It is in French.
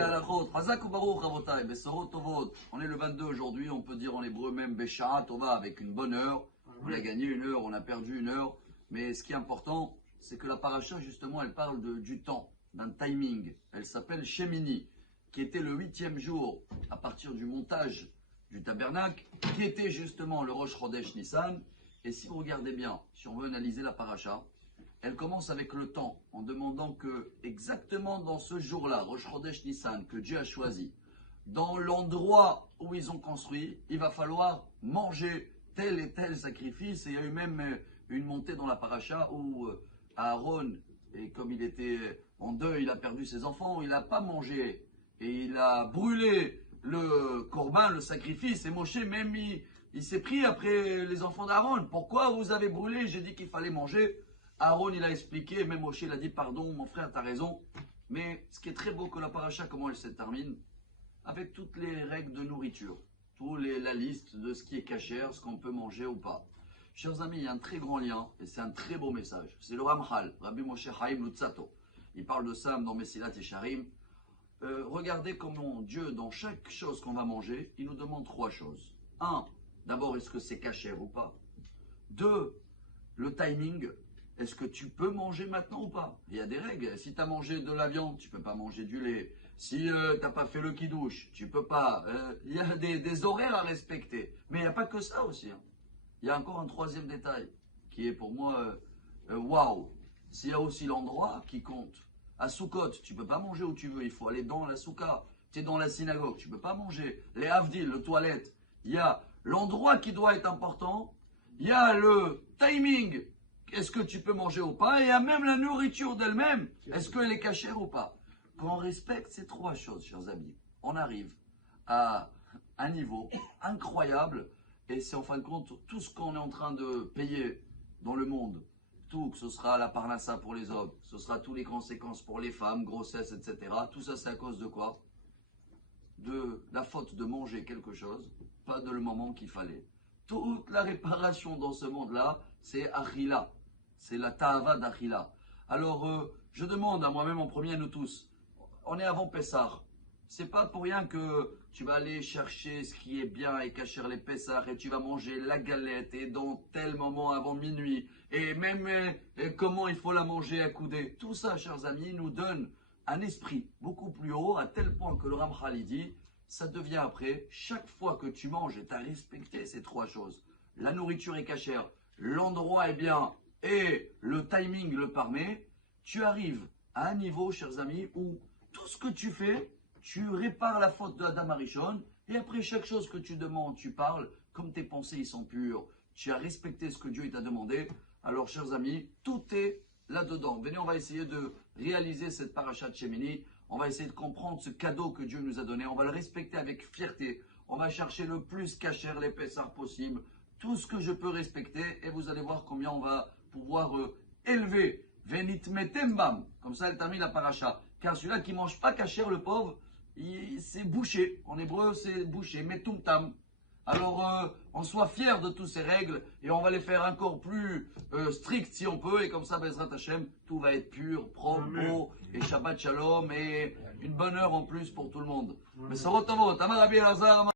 halachot. Chazak ou baruch, rabotai, besorot tovot. On est le 22 aujourd'hui, on peut dire en hébreu même Besha'a Tova, avec une bonne heure. On a gagné une heure, on a perdu une heure. Mais ce qui est important, c'est que la paracha, justement, elle parle du temps, d'un timing. Elle s'appelle Shemini, qui était le 8e jour à partir du montage du tabernacle, qui était justement le Rosh Chodesh Nissan. Et si vous regardez bien, si on veut analyser la paracha, elle commence avec le temps, en demandant que, exactement dans ce jour-là, Rosh Chodesh Nissan, que Dieu a choisi, dans l'endroit où ils ont construit, il va falloir manger tel et tel sacrifice. Et il y a eu même une montée dans la paracha où Aaron, et comme il était en deuil, il a perdu ses enfants, il n'a pas mangé. Et il a brûlé le corban, le sacrifice. Et Moshe, même, il s'est pris après les enfants d'Aaron. Pourquoi vous avez brûlé? J'ai dit qu'il fallait manger. Aaron, il a expliqué, même Moshe, il a dit, pardon, mon frère, t'as raison. Mais ce qui est très beau que la paracha, comment elle se termine, avec toutes les règles de nourriture, la liste de ce qui est cachère, ce qu'on peut manger ou pas. Chers amis, il y a un très grand lien, et c'est un très beau message. C'est le Ramchal, Rabbi Moshe Chaim Luzzatto. Il parle de ça dans Mesilat Yesharim. Regardez comment Dieu, dans chaque chose qu'on va manger, il nous demande 3 choses. 1, d'abord, est-ce que c'est cachère ou pas? 2, le timing. Est-ce que tu peux manger maintenant ou pas? Il y a des règles. Si tu as mangé de la viande, tu ne peux pas manger du lait. Si tu n'as pas fait le kidouche, tu ne peux pas. Il y a des horaires à respecter. Mais il n'y a pas que ça aussi. Hein. Il y a encore un 3e détail qui est pour moi waouh. S'il y a aussi l'endroit qui compte. À Soukot, tu ne peux pas manger où tu veux. Il faut aller dans la souka. Tu es dans la synagogue, tu ne peux pas manger. Les havdil, le toilette. Il y a l'endroit qui doit être important. Il y a le timing. Est-ce que tu peux manger ou pas? Et il y a même la nourriture d'elle-même. Est-ce qu'elle est cachère ou pas? Quand on respecte ces 3 choses, chers amis, on arrive à un niveau incroyable. Et c'est en fin de compte tout ce qu'on est en train de payer dans le monde. Tout, que ce sera la parnassa pour les hommes, ce sera toutes les conséquences pour les femmes, grossesse, etc. Tout ça, c'est à cause de quoi? De la faute de manger quelque chose, pas de le moment qu'il fallait. Toute la réparation dans ce monde-là, c'est Achila. C'est la Ta'ava d'Achila. Alors, je demande à moi-même en premier, à nous tous, on est avant Pessah. C'est pas pour rien que tu vas aller chercher ce qui est bien et cacher les Pessah et tu vas manger la galette et dans tel moment avant minuit et même comment il faut la manger à couder. Tout ça, chers amis, nous donne un esprit beaucoup plus haut à tel point que le Ramchal dit, ça devient après, chaque fois que tu manges et tu as respecté ces 3 choses, la nourriture est cachère, l'endroit est bien et le timing le permet, tu arrives à un niveau, chers amis, où tout ce que tu fais, tu répares la faute de Adam Arishon, et après chaque chose que tu demandes, tu parles, comme tes pensées ils sont pures, tu as respecté ce que Dieu t'a demandé. Alors, chers amis, tout est là-dedans. Venez, on va essayer de réaliser cette paracha de Shemini. On va essayer de comprendre ce cadeau que Dieu nous a donné. On va le respecter avec fierté. On va chercher le plus cachère les Pessars possible. Tout ce que je peux respecter, et vous allez voir combien on va pouvoir élever. Venit metembam. Comme ça, elle termine la paracha. Car celui-là qui ne mange pas cachère, le pauvre, c'est bouché. En hébreu, c'est bouché. Metumtam. Alors, on soit fiers de toutes ces règles et on va les faire encore plus strictes si on peut. Et comme ça, Bezrat Hashem, tout va être pur, propre, beau, et Shabbat Shalom, et une bonne heure en plus pour tout le monde. Mais ça va, Amar Rabbi Elazar.